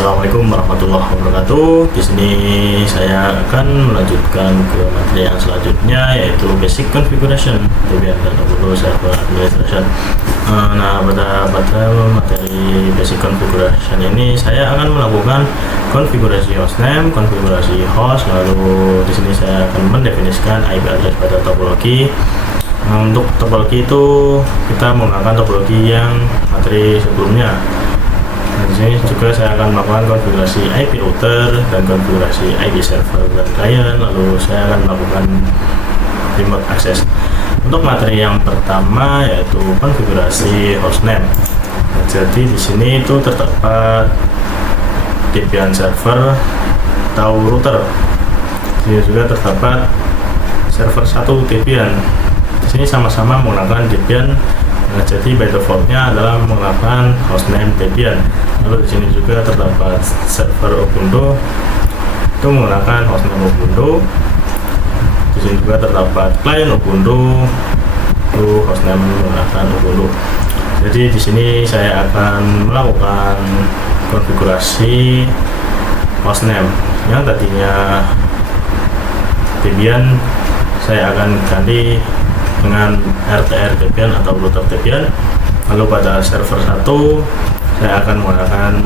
Assalamualaikum warahmatullahi wabarakatuh. Di sini saya akan melanjutkan ke materi yang selanjutnya, yaitu basic configuration Debian dan Ubuntu Server Administration. Nah, pada materi basic configuration ini saya akan melakukan konfigurasi hostname, konfigurasi host, lalu di sini saya akan mendefinisikan IP address pada topologi. Untuk topologi itu kita menggunakan topologi yang materi sebelumnya. Nah, di sini juga saya akan melakukan konfigurasi IP router dan konfigurasi IP server dan client, lalu saya akan melakukan remote access. Untuk materi yang pertama yaitu konfigurasi hostname. Nah, jadi di sini itu terdapat Debian server atau router. Di sini juga terdapat server 1 Debian. Di sini sama-sama menggunakan Debian. Nah, jadi by defaultnya adalah menggunakan hostname Debian. Lalu di sini juga terdapat server Ubuntu itu menggunakan hostname Ubuntu. Di sini juga terdapat client Ubuntu itu hostname menggunakan Ubuntu. Jadi di sini saya akan melakukan konfigurasi hostname yang tadinya Debian, saya akan ganti dengan RTR Debian atau router Debian. Lalu pada server 1 saya akan menggunakan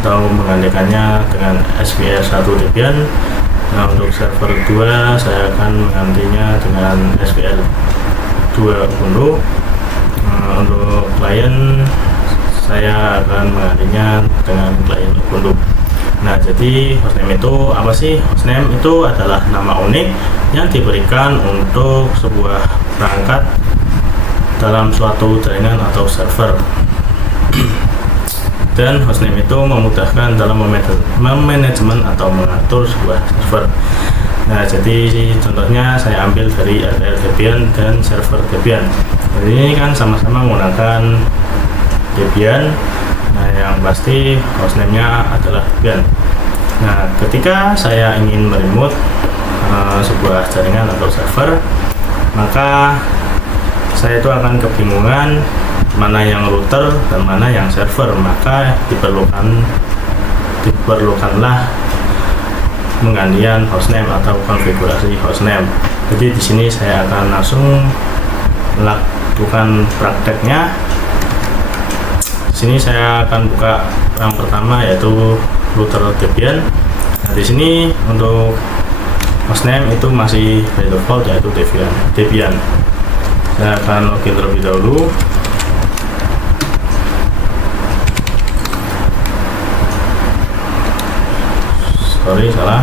atau menggantikannya dengan SVR 1 Debian. Nah, untuk server 2 saya akan menggantinya dengan SVR 2 Ubuntu. Untuk klien saya akan menggantinya dengan klien Ubuntu. Nah, jadi hostname itu apa sih? Hostname itu adalah nama unik yang diberikan untuk sebuah perangkat dalam suatu jaringan atau server. Dan hostname itu memudahkan dalam memanajemen atau mengatur sebuah server. Nah, jadi contohnya saya ambil dari RTR Debian dan server Debian. Jadi ini kan sama-sama menggunakan Debian. Nah, yang pasti hostname-nya adalah Debian. Nah, ketika saya ingin meremote sebuah jaringan atau server, maka saya itu akan kebingungan mana yang router dan mana yang server. Maka diperlukanlah penggantian hostname atau konfigurasi hostname. Jadi di sini saya akan langsung melakukan prakteknya. Di sini saya akan buka yang pertama yaitu router Debian. Nah, di sini untuk hostname itu masih by default yaitu Debian. Saya akan login terlebih dahulu. Sorry, salah.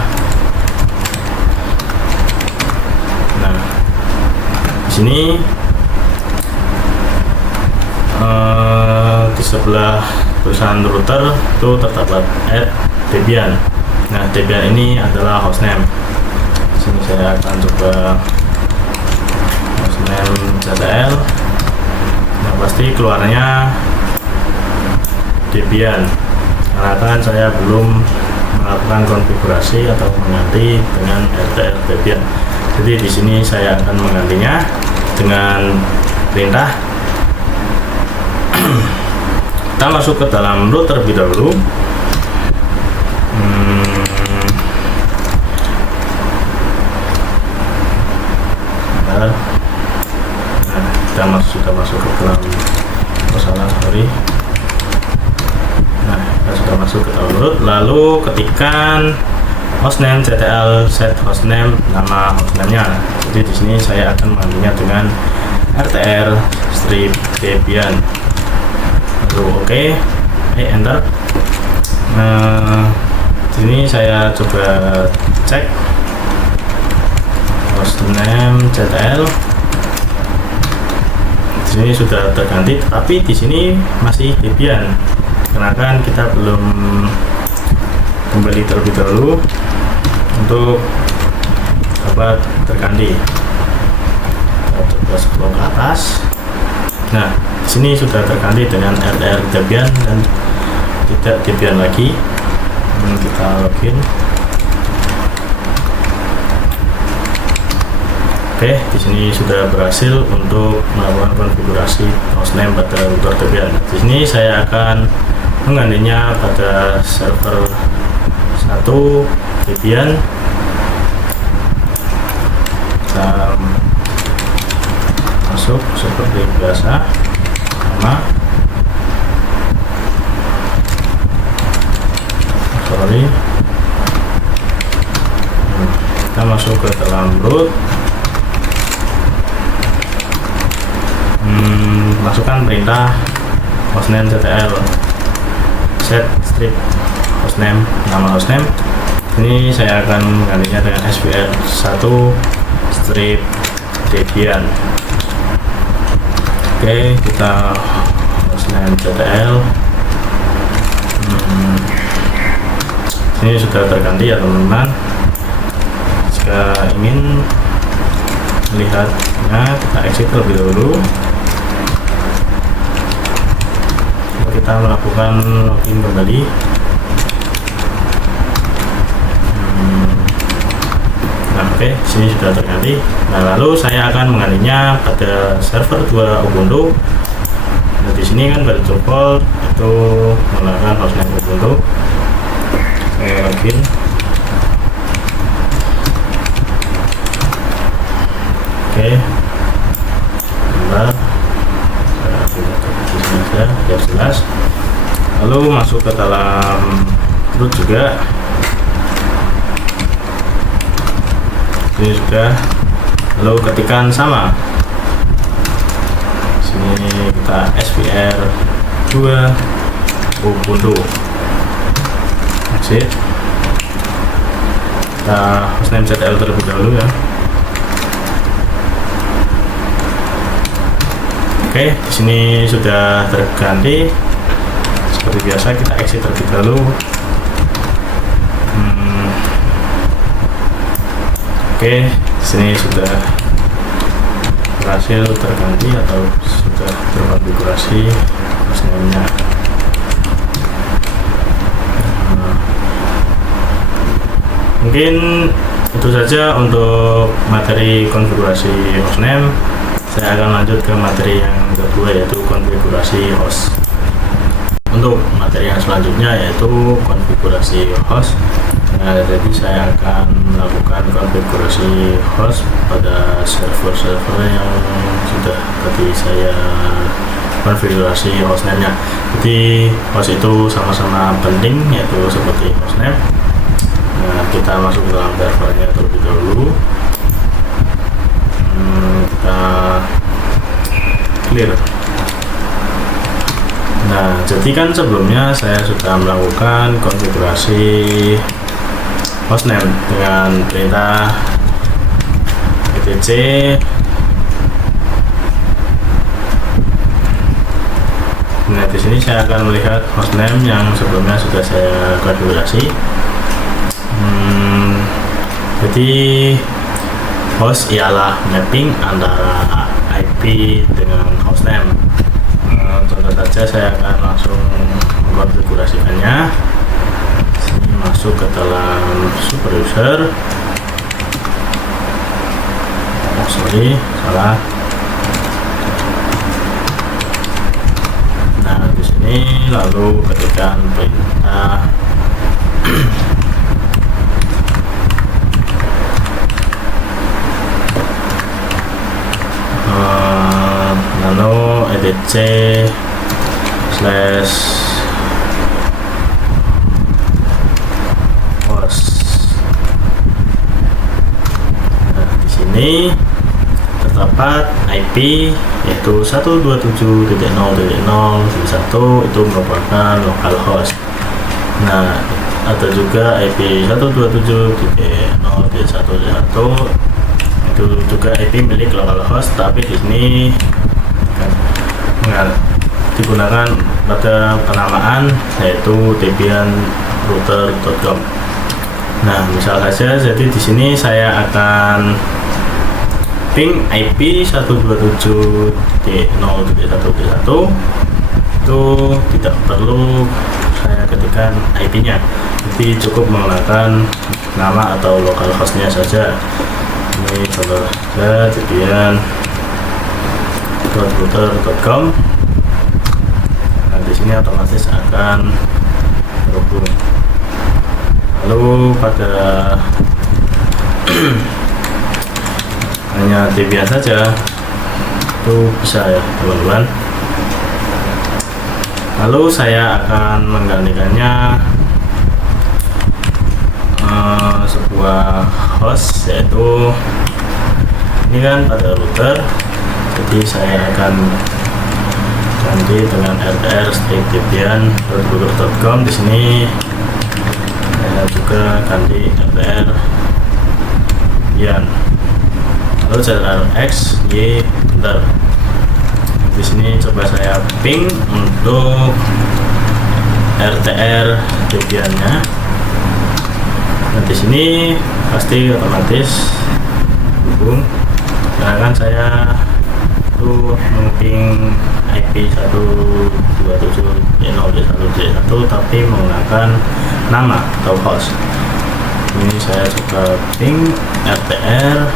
Nah, di sini di sebelah tulisan router itu terdapat Debian. Nah, Debian ini adalah hostname. Di sini saya akan coba hostname CTL. Nah, pasti keluarnya Debian karena kan saya belum melakukan konfigurasi atau mengganti dengan RTR Debian. Jadi di sini saya akan menggantinya dengan perintah. Kita masuk ke dalam root terlebih dahulu. Nah, kita sudah masuk ke dalam sorry. Nah, kita sudah masuk ke dalam root. Lalu ketikkan hostname CTL set hostname, nama hostname-nya. Jadi di sini saya akan menggantinya dengan RTR strip Debian. Lalu oke, enter. Nah, sini saya coba cek hostname CTL. Di sini sudah terganti, tapi di sini masih Debian. Karena kan kita belum kembali terlebih dahulu untuk dapat terganti. Kita coba scroll ke atas. Nah, di sini sudah terganti dengan RTR Debian dan tidak Debian lagi. Kita login. Oke, di sini sudah berhasil untuk melakukan konfigurasi hostname pada router Debian. Di sini saya akan menggantinya pada server 1 Debian. Kita masuk seperti biasa, sama kita masuk ke dalam root, masukkan perintah hostname.ctl set strip hostname, nama hostname. Ini saya akan menggantinya dengan svr1 strip debian. Oke, kita hostname.ctl. Ini sudah terganti ya teman-teman. Jika ingin melihatnya, kita exit terlebih dahulu. Kita melakukan login kembali. Nah, oke, sini sudah terganti. Nah, lalu saya akan menggantinya pada server 2 Ubuntu. Nah, di sini kan pada default itu menggunakan hostname Ubuntu. Saya login. Oke, bentar, biar jelas. Lalu masuk ke dalam root juga. Ini sudah. Lalu ketikkan sama. Sini kita svr2 Ubuntu. Exit. Kita hostname.ctl terlebih dahulu ya. Oke, di sini sudah terganti. Seperti biasa kita exit terlebih dahulu. Oke, di sini sudah berhasil terganti atau sudah terkonfigurasi hostname-nya. Mungkin itu saja untuk materi konfigurasi hostname. Saya akan lanjut ke materi yang kedua, yaitu konfigurasi host. Untuk materi yang selanjutnya yaitu konfigurasi host. Nah, jadi saya akan melakukan konfigurasi host pada server-server yang sudah tadi saya konfigurasi hostname-nya. Jadi host itu sama-sama penting, yaitu seperti hostname. Nah, kita masuk ke dalam servernya terlebih dahulu. Kita clear. Nah, jadi kan sebelumnya saya sudah melakukan konfigurasi hostname dengan perintah etc. Nah, di sini saya akan melihat hostname yang sebelumnya sudah saya konfigurasi. Jadi host ialah mapping antara IP dengan hostname. Contoh saja, saya akan langsung mengkonfigurasikannya. Sini masuk ke dalam super user. Oh, sorry, salah. Nah, di sini lalu ketikkan perintah nano edc /host. Nah, di sini terdapat IP yaitu 127.0.0.1, itu merupakan localhost. Nah, ada juga IP 127.0.1.1, itu juga IP milik localhost, tapi di sini digunakan pada penamaan yaitu debian-router.com. Nah, misal saja, jadi di sini saya akan ping IP 127.0.1.1, itu tidak perlu saya ketikkan IP-nya, jadi cukup menggunakan nama atau localhost-nya saja. Ini contoh saja debian.router.com. Nah, di sini otomatis akan terhubung. Lalu pada hanya Debian saja itu bisa ya teman-teman. Lalu saya akan menggantikannya sebuah host, yaitu ini kan pada router, jadi saya akan ganti dengan rtr/debian.google.com. Di sini saya juga ganti rtr Debian, lalu x y enter. Di sini coba saya ping untuk rtr Debian-nya. Nah, di sini pasti otomatis hubung, karena kan saya itu mengping IP 127.0.1.1 tapi menggunakan nama atau host. Ini saya coba ping rtr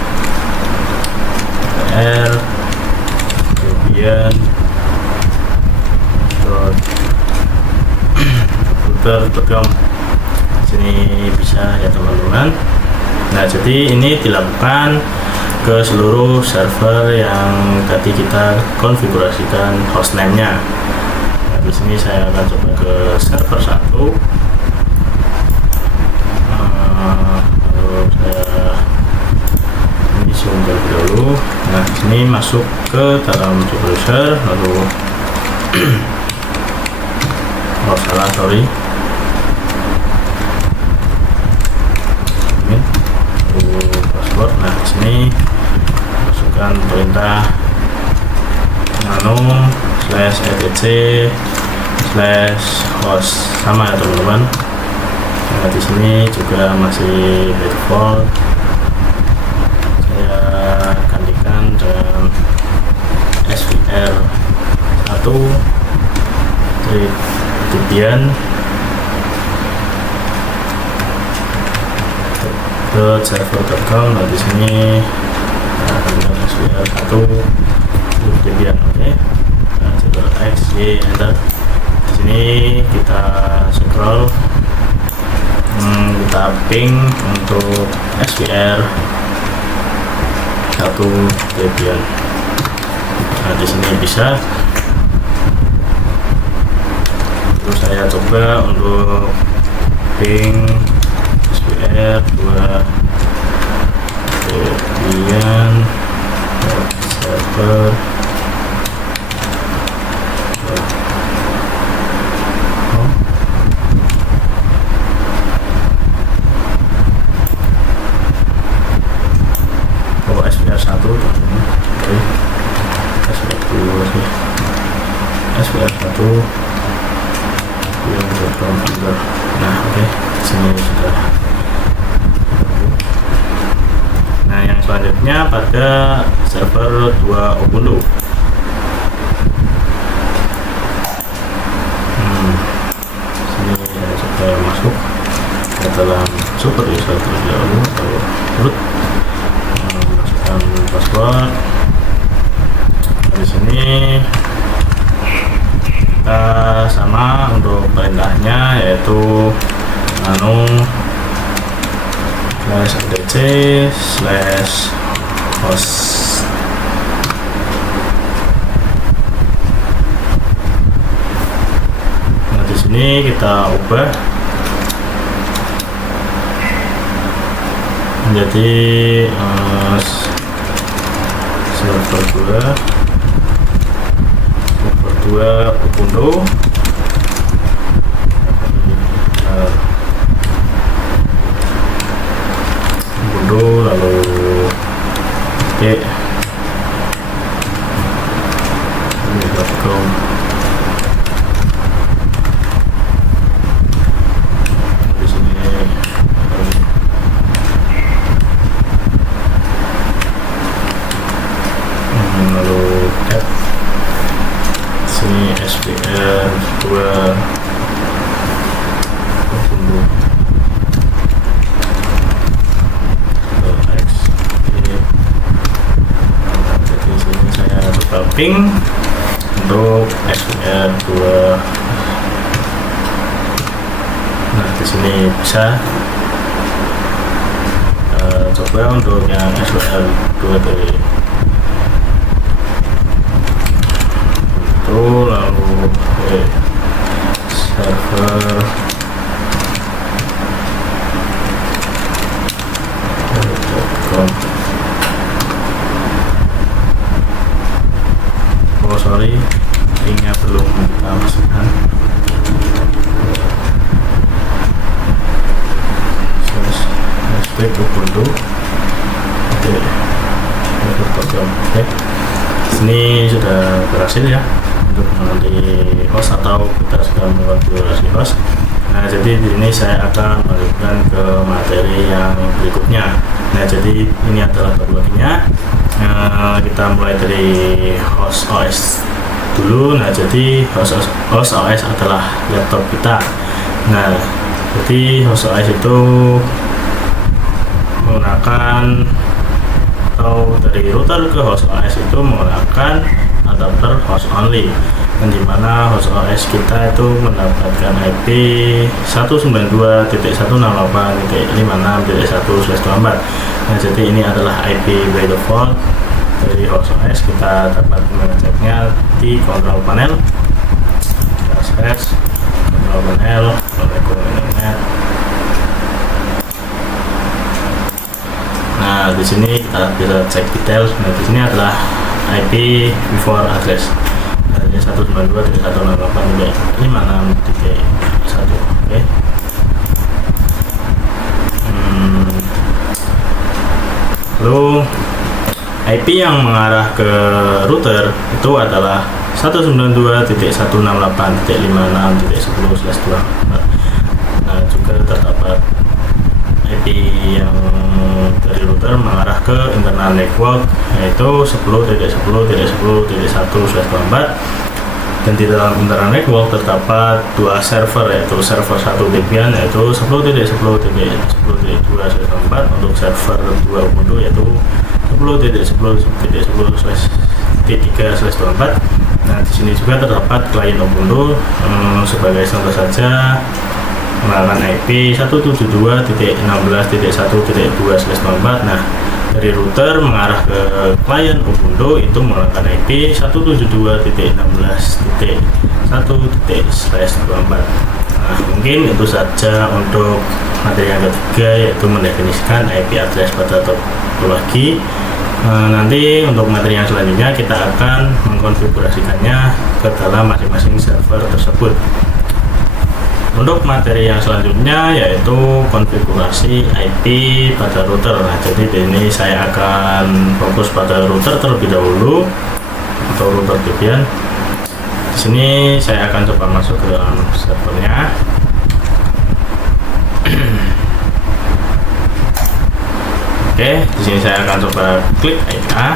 debian.router.com. Sini bisa ya teman-teman. Nah, jadi ini dilakukan ke seluruh server yang tadi kita konfigurasikan hostname-nya. Nah, di sini saya akan coba ke server 1. Lalu saya ini zoom terlebih dahulu. Nah, di sini masuk ke dalam browser, lalu oh salah, sorry. Password. Nah, di sini masukkan perintah /etc/host, sama ya teman-teman. Nah, di sini juga masih by default. Saya gantikan dengan svr1 Debian server.com. Nah, di sini dengan svr1 Debian. Oke. Nah, coba x y enter. Di sini kita scroll, kita ping untuk svr1 Debian. Nah, di sini bisa. Terus saya coba untuk ping svr2 Debian server. svr1 oke, svr2 sih, svr1 yang berkomputer. Nah, oke, sini sudah. Nah, yang selanjutnya pada server 2 Ubuntu. Sini saya coba masuk ke dalam super user terlebih dahulu atau root, masukkan password. Di sini kita sama untuk perintahnya, yaitu /etc/host. Nah, di sini kita ubah menjadi server 2 Ubuntu. Lalu oke, .com. Di sini lalu sini svr2 Ubuntu. Ping untuk svr2 Nah, di sini bisa coba untuk yang SQL 2 dari itu, lalu server oh sorry, linknya belum kita masukkan. Ubuntu oke, ini sudah berhasil ya untuk mengenali host atau kita sudah mengonfigurasi host. Nah, jadi di sini saya akan melanjutkan ke materi yang berikutnya. Nah, jadi ini adalah bagiannya. Kita mulai dari host OS dulu. Nah, jadi host OS adalah laptop kita. Nah, jadi host OS itu menggunakan atau dari router ke host OS itu menggunakan adapter host only, dan dimana host OS kita itu mendapatkan IP 192.168.56.1/24. Nah, jadi ini adalah IP by default dari host OS. Kita dapat mengeceknya di control panel, control panel, internet. Nah, di sini kita bisa cek detail. Nah, di sini adalah IP before address. Nah, ini 192.168.56.1. Oke. Lalu IP yang mengarah ke router itu adalah 192.168.56.10/2. Nah, juga terdapat IP yang dari router mengarah ke internal network, yaitu 10.10.10.1/24, dan di dalam internal network terdapat dua server, yaitu server 1 bagian yaitu 10.10.10.2/24 untuk server 2 Ubuntu, yaitu 10.10.10/3/24. Nah, di sini juga terdapat klien Ubuntu sebagai contoh saja menggunakan IP 172.16.1.2/24. Nah, dari router mengarah ke klien Ubuntu itu menggunakan IP 172.16.1./24. Nah, mungkin itu saja untuk materi yang ketiga, yaitu mendefinisikan IP address pada topologi. Nanti untuk materi yang selanjutnya kita akan mengkonfigurasikannya ke dalam masing-masing server tersebut. Untuk materi yang selanjutnya yaitu konfigurasi IP pada router. Nah, jadi ini saya akan fokus pada router terlebih dahulu atau router VPN. Di sini saya akan coba masuk ke dalam servernya. Oke, di sini saya akan coba klik IPA.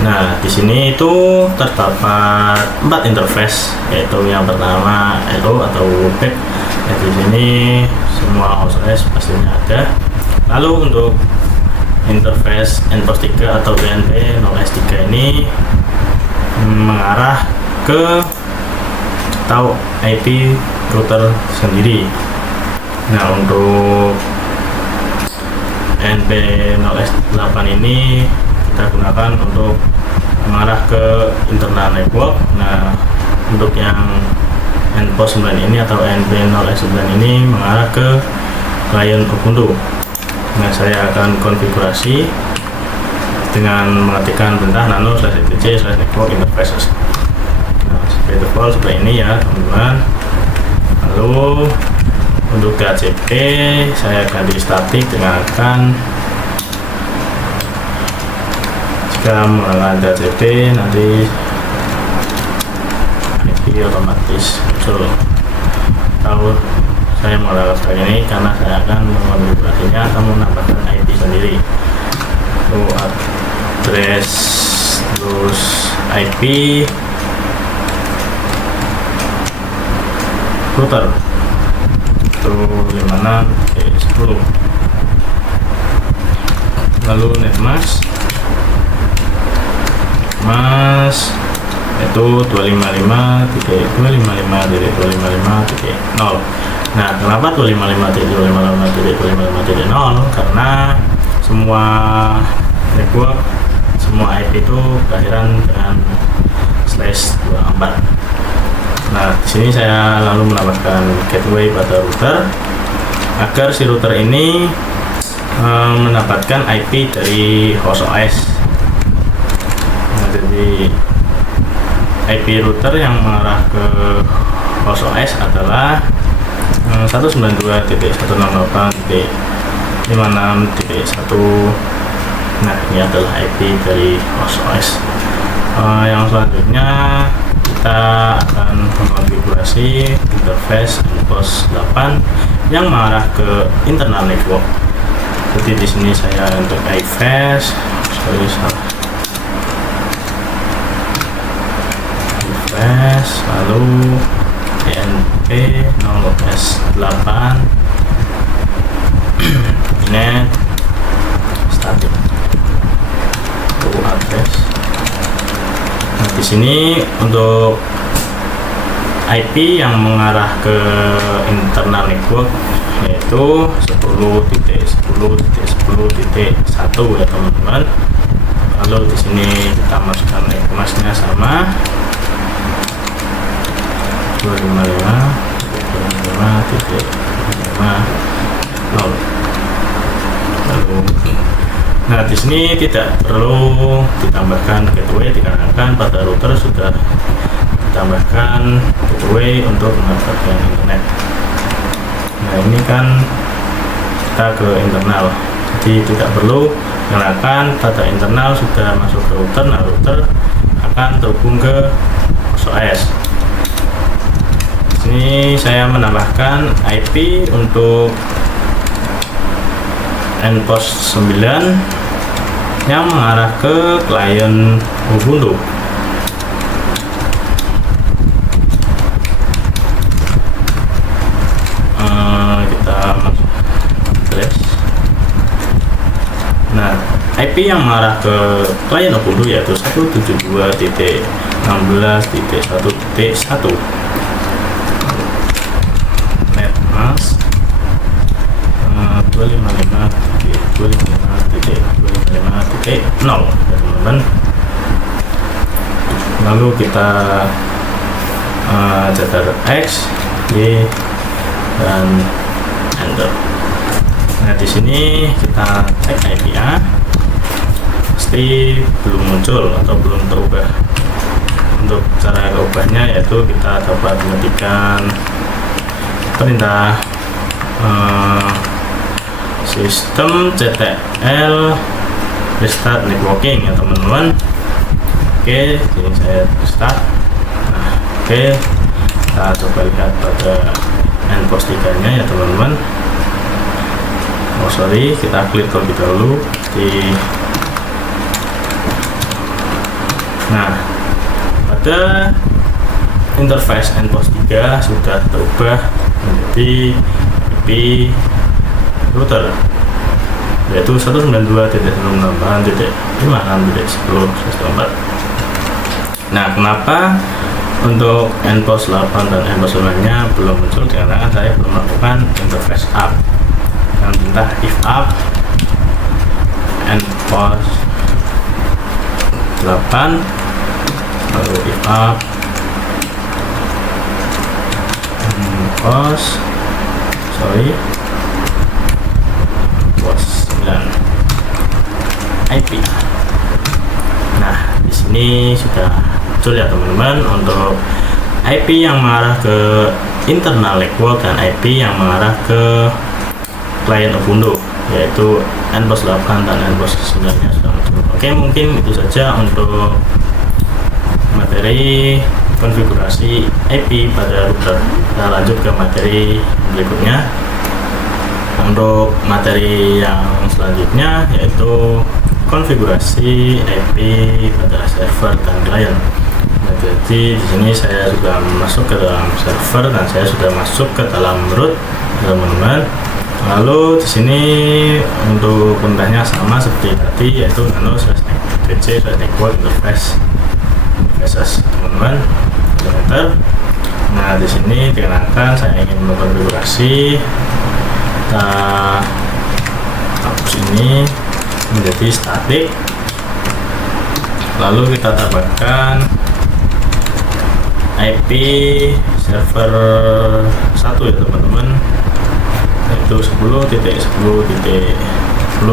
Nah, di sini itu terdapat 4 interface, yaitu yang pertama hello atau back. Nah, di sini semua host OS pastinya ada. Lalu untuk interface NPOS 3 atau INP 0S3 ini mengarah ke atau IP router sendiri. Nah, untuk NP 0S8 ini kita gunakan untuk mengarah ke internal network. Nah, untuk yang NPOS 9 ini atau NP 0S9 ini mengarah ke klien Ubuntu. Nah, saya akan konfigurasi dengan mengetikkan perintah nano/etc/network interfaces. Nah, seperti default seperti ini ya, teman-teman. Lalu untuk DHCP saya ganti statik dengan akan jika menggunakan DHCP nanti IP otomatis muncul. Tahu saya menggunakan statik ini karena saya akan mengonfigurasinya atau menambahkan IP sendiri. Itu address terus IP router itu 56.10. Lalu netmask yaitu 255.255.255.0. Nah, kenapa 255.255.255.0? Karena semua network, semua IP itu berakhiran dengan /24. Nah, di sini saya lalu menambahkan gateway pada router agar si router ini mendapatkan IP dari host OS. Nah, jadi IP router yang mengarah ke host OS adalah 192.168.56.1. Nah, ini adalah IP dari host OS. Yang selanjutnya kita akan mengkonfigurasi interface NPOS 8 yang mengarah ke internal network. Jadi di sini saya untuk iFast, lalu ENP 0S8 net static address. Nah, di sini untuk IP yang mengarah ke internal network yaitu 10.10.10.1 ya teman-teman. Lalu di sini kita masukkan kemasnya sama 255.255.0. Lalu, nah di sini tidak perlu ditambahkan gateway dikarenakan pada router sudah ditambahkan gateway untuk mendapatkan internet. Nah, ini kan kita ke internal, jadi tidak perlu dikarenakan pada internal sudah masuk ke router. Nah, router akan terhubung ke OS. Ini saya menambahkan IP untuk NPOS 9 yang mengarah ke klien Ubuntu. Kita masuk address. Nah, IP yang mengarah ke klien Ubuntu yaitu 172.16.1.1. Netmask 255.255.255.0 teman-teman. Lalu kita cetar X, Y, dan Enter. Nah, di sini kita cek IP-nya, pasti belum muncul atau belum terubah. Untuk cara ubahnya yaitu kita dapat mengetikkan perintah sistem ctl restart networking ya teman-teman. Oke, jadi saya restart. Nah, oke, kita coba lihat pada NPOS 3 nya ya teman-teman. Sorry, kita klik terlebih dahulu di. Nah, pada interface NPOS 3 sudah terubah menjadi IP router yaitu 192.168.56.10. Nah, kenapa untuk NPOS 8 dan NPOS 9 nya belum muncul? Karena saya belum melakukan interface up. Yang perintah if up NPOS 8 lalu if up NPOS NPOS 9 IP. Nah, di sini sudah muncul ya teman-teman untuk IP yang mengarah ke internal network dan IP yang mengarah ke klien Ubuntu yaitu NPOS 8 dan NPOS 9 nya sudah muncul. Oke, mungkin itu saja untuk materi konfigurasi IP pada router. Kita lanjut ke materi berikutnya. Untuk materi yang selanjutnya yaitu konfigurasi IP pada server dan klien. Nah, jadi di sini saya sudah masuk ke dalam server dan saya sudah masuk ke dalam root, teman-teman. Lalu di sini untuk perintahnya sama seperti tadi yaitu nano/dc/network interface access teman-teman. Enter. Nah di sini dikenakan saya ingin mengkonfigurasi, kita hapus ini menjadi static, lalu kita tambahkan IP server 1 ya teman-teman, yaitu 10.10.10.2,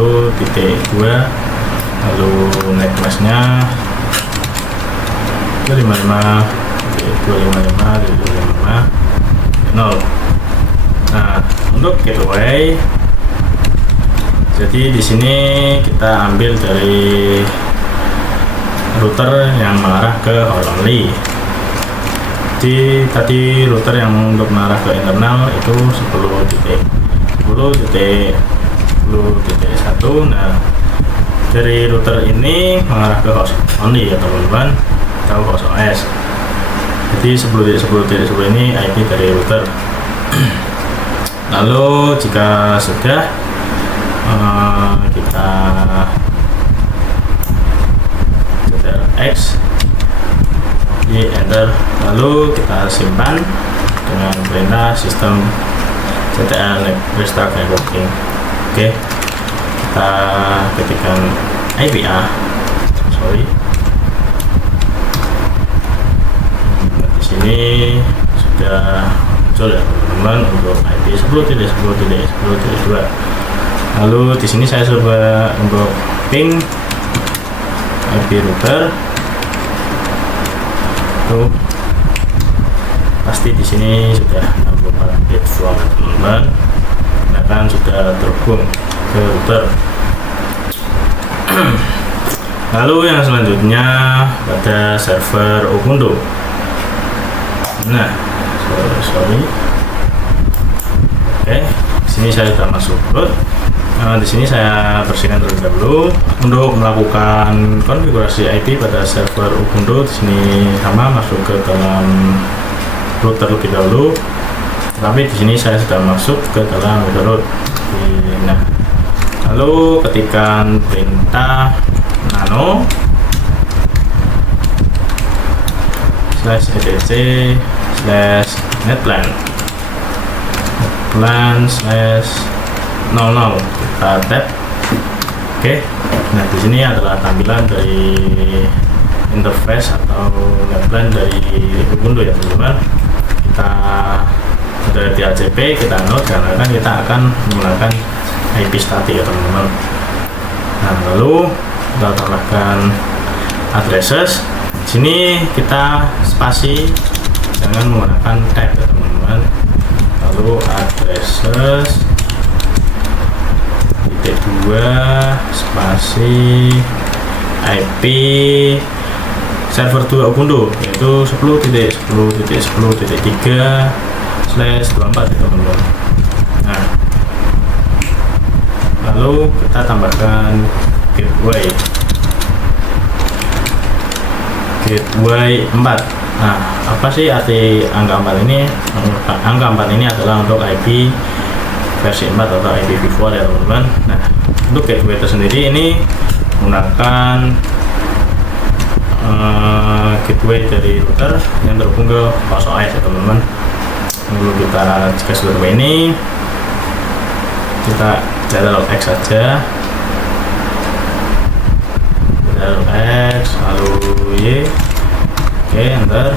lalu netmask nya 255.255.255.0. Nah untuk gateway, jadi di sini kita ambil dari router yang mengarah ke host only. Jadi tadi router yang untuk mengarah ke internal itu 10.10.10.1. Nah dari router ini mengarah ke host only ya teman-teman, atau host OS. Jadi 10.10.10 ini IP dari router. Lalu jika sudah kita X di enter, lalu kita simpan dengan perintah sistem ctl restart networking. Oke, kita ketikkan IPA, di sini sudah muncul ya teman-teman untuk IP 10.10.10.2. Lalu di sini saya coba untuk ping IP router. Tuh, pasti di sini sudah 64 bit flow teman-teman, nah kan sudah terhubung ke router. Lalu yang selanjutnya pada server Ubuntu. Nah, oke, sini saya sudah masuk root. Di sini saya bersihkan terlebih dahulu untuk melakukan konfigurasi IP pada server Ubuntu. Di sini sama, masuk ke dalam router terlebih dahulu. Tapi di sini saya sudah masuk ke dalam root. Nah, lalu ketikkan perintah nano /etc /netplan /00 kita tab. Oke. Nah di sini adalah tampilan dari interface atau netplan dari Ubuntu ya teman-teman. Kita dari DHCP kita note karena kan kita akan menggunakan IP static ya teman-teman. Nah lalu kita tambahkan addresses. Di sini kita spasi, jangan menggunakan tab ya teman-teman. Lalu addresses titik 2 spasi IP server 2 Ubuntu, yaitu 10.10.10.3/24 teman-teman. Nah lalu kita tambahkan gateway 4. Nah apa sih arti angka 4 ini? Angka 4 ini adalah untuk IP versi 4 atau IPv4 ya teman-teman. Nah untuk gateway tersendiri ini menggunakan gateway dari router yang terhubung ke host OS ya teman-teman. Lalu kita jika gateway ini kita ctrl X saja, ctrl X lalu Y. Oke, enter.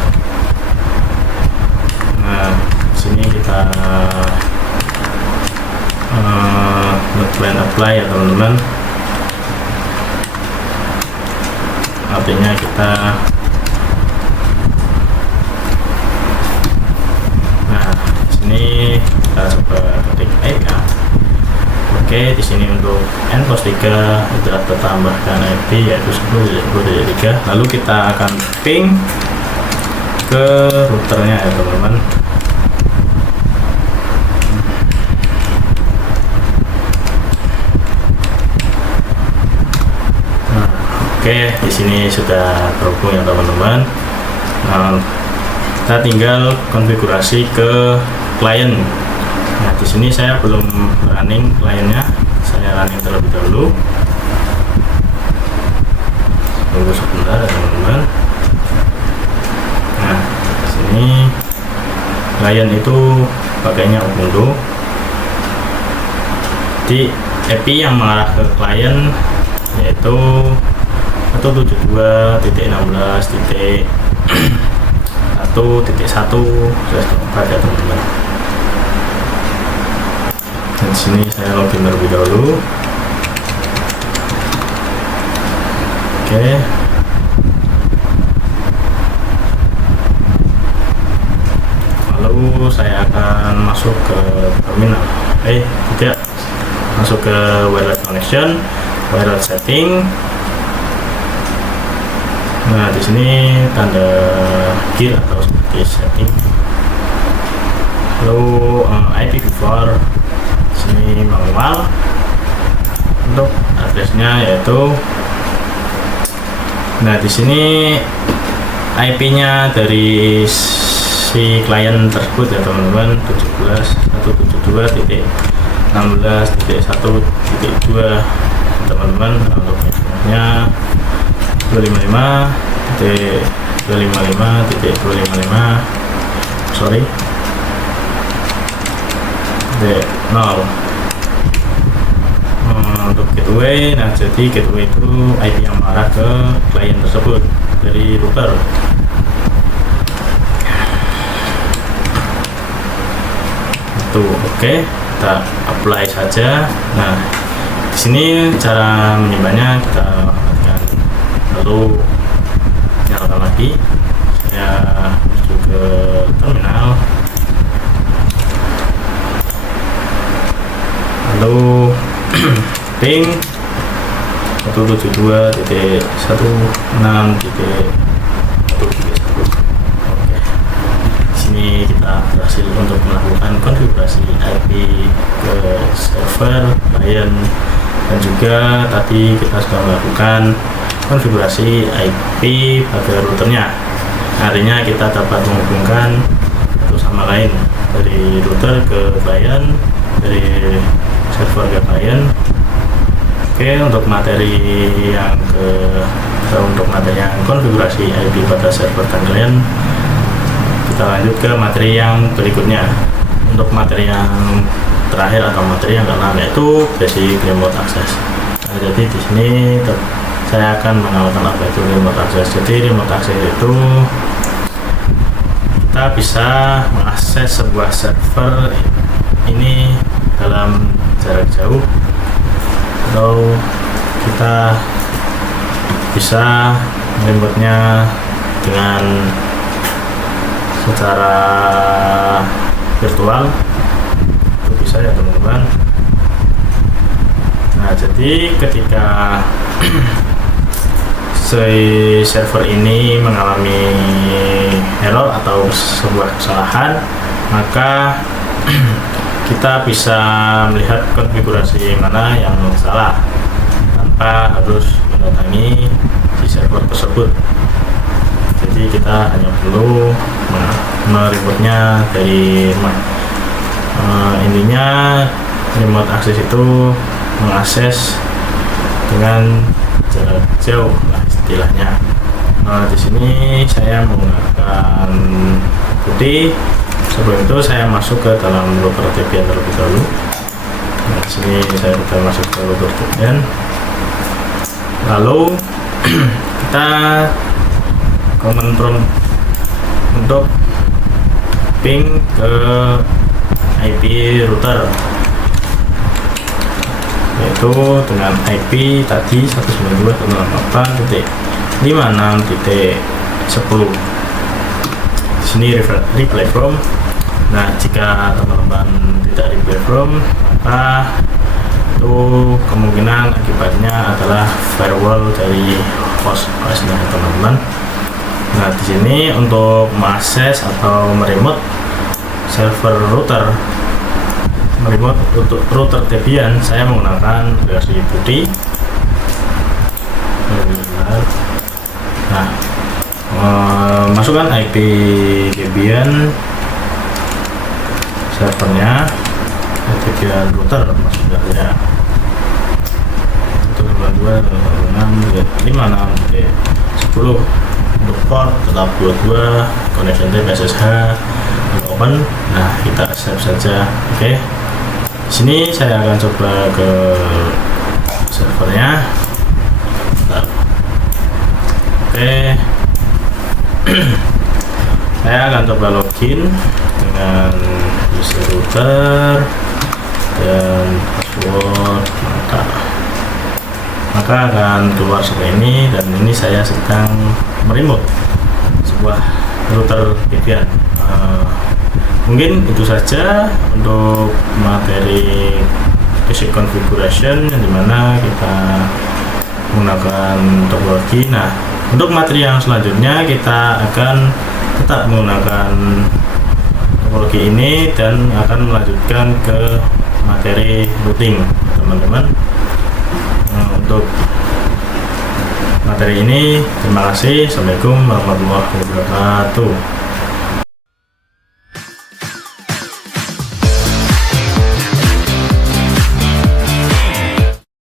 Nah sini kita netplan apply ya teman-teman, artinya kita sini kita coba ketik IP. Oke, di sini untuk endpost 3 sudah tertambahkan IP yaitu 10.10.3. Lalu kita akan ping ke routernya ya teman-teman. Oke, di sini sudah terhubung ya teman-teman. Nah, kita tinggal konfigurasi ke klien. Nah, di sini saya belum running kliennya, saya running terlebih dahulu. Tunggu sebentar ya teman-teman. klien itu pakainya Ubuntu. Di API yang mengarah ke klien yaitu 172.16.1.1 ya teman-teman. Dan sini saya login terlebih dahulu. Oke. Lalu saya akan masuk ke terminal. Tidak. Masuk ke wireless connection, wireless setting. Nah, di sini tanda gear atau seperti setting. Lalu IPv4 sini manual. Untuk addressnya yaitu, nah di sini IP-nya dari si klien tersebut ya teman-teman, 172.16.1.2 teman-teman. Untuk networknya 255.255.255 sorry 0. Untuk gateway, nah jadi gateway itu IP yang mengarah ke klien tersebut dari router. Itu oke, kita apply saja. Nah, di sini cara menyimpannya kita matikan, lalu nyalakan lagi. Saya menuju ke terminal, lalu ping 172.16.1.1. Oke. Di sini kita berhasil untuk melakukan konfigurasi IP ke server, klien, dan juga tadi kita sudah melakukan konfigurasi IP pada routernya. Artinya kita dapat menghubungkan satu sama lain dari router ke klien, dari server ke klien. Oke, untuk materi yang konfigurasi IP pada server dan klien, kita lanjut ke materi yang berikutnya. Untuk materi yang terakhir atau materi yang keenam yaitu basic remote access. Nah, jadi di sini saya akan mengenalkan apa itu remote access. Jadi remote access itu kita bisa mengakses sebuah server ini dalam jarak jauh, atau kita bisa meremote-nya dengan secara virtual. Itu bisa ya teman-teman. Nah, jadi ketika si server ini mengalami error atau sebuah kesalahan, maka kita bisa melihat konfigurasi mana yang salah tanpa harus mendatangi si server tersebut. Jadi kita hanya perlu meremote-nya dari rumah. Intinya remote access itu mengakses dengan jarak jauh lah istilahnya. Nah, di sini saya menggunakan putih. Sebelum itu saya masuk ke dalam router Debian terlebih dahulu. Nah, di sini saya sudah masuk ke router Debian. Lalu kita command prompt untuk ping ke IP router, yaitu dengan IP tadi 192.168.56.10. Di sini reply from. Nah, jika teman-teman tidak reply from, maka itu kemungkinan akibatnya adalah firewall dari host OS-nya teman-teman. Nah, di sini untuk mengakses atau meremote server router, meremote untuk router Debian, saya menggunakan versi putih. Nah, masukkan IP Debian servernya, Debian router maksudnya ya, 192.168.56.10. Untuk port tetap 22, connection type SSH, open. Nah, kita save saja. Oke. Di sini saya akan coba ke servernya. Bentar. Oke. Saya akan coba login dengan user router dan password, maka akan keluar seperti ini. Dan ini saya sedang meremote sebuah router VPN. Mungkin itu saja untuk materi basic configuration, yang dimana kita menggunakan topologi. Nah, untuk materi yang selanjutnya kita akan tetap menggunakan topologi ini dan akan melanjutkan ke materi routing, teman-teman. Untuk materi ini terima kasih. Assalamualaikum warahmatullahi wabarakatuh.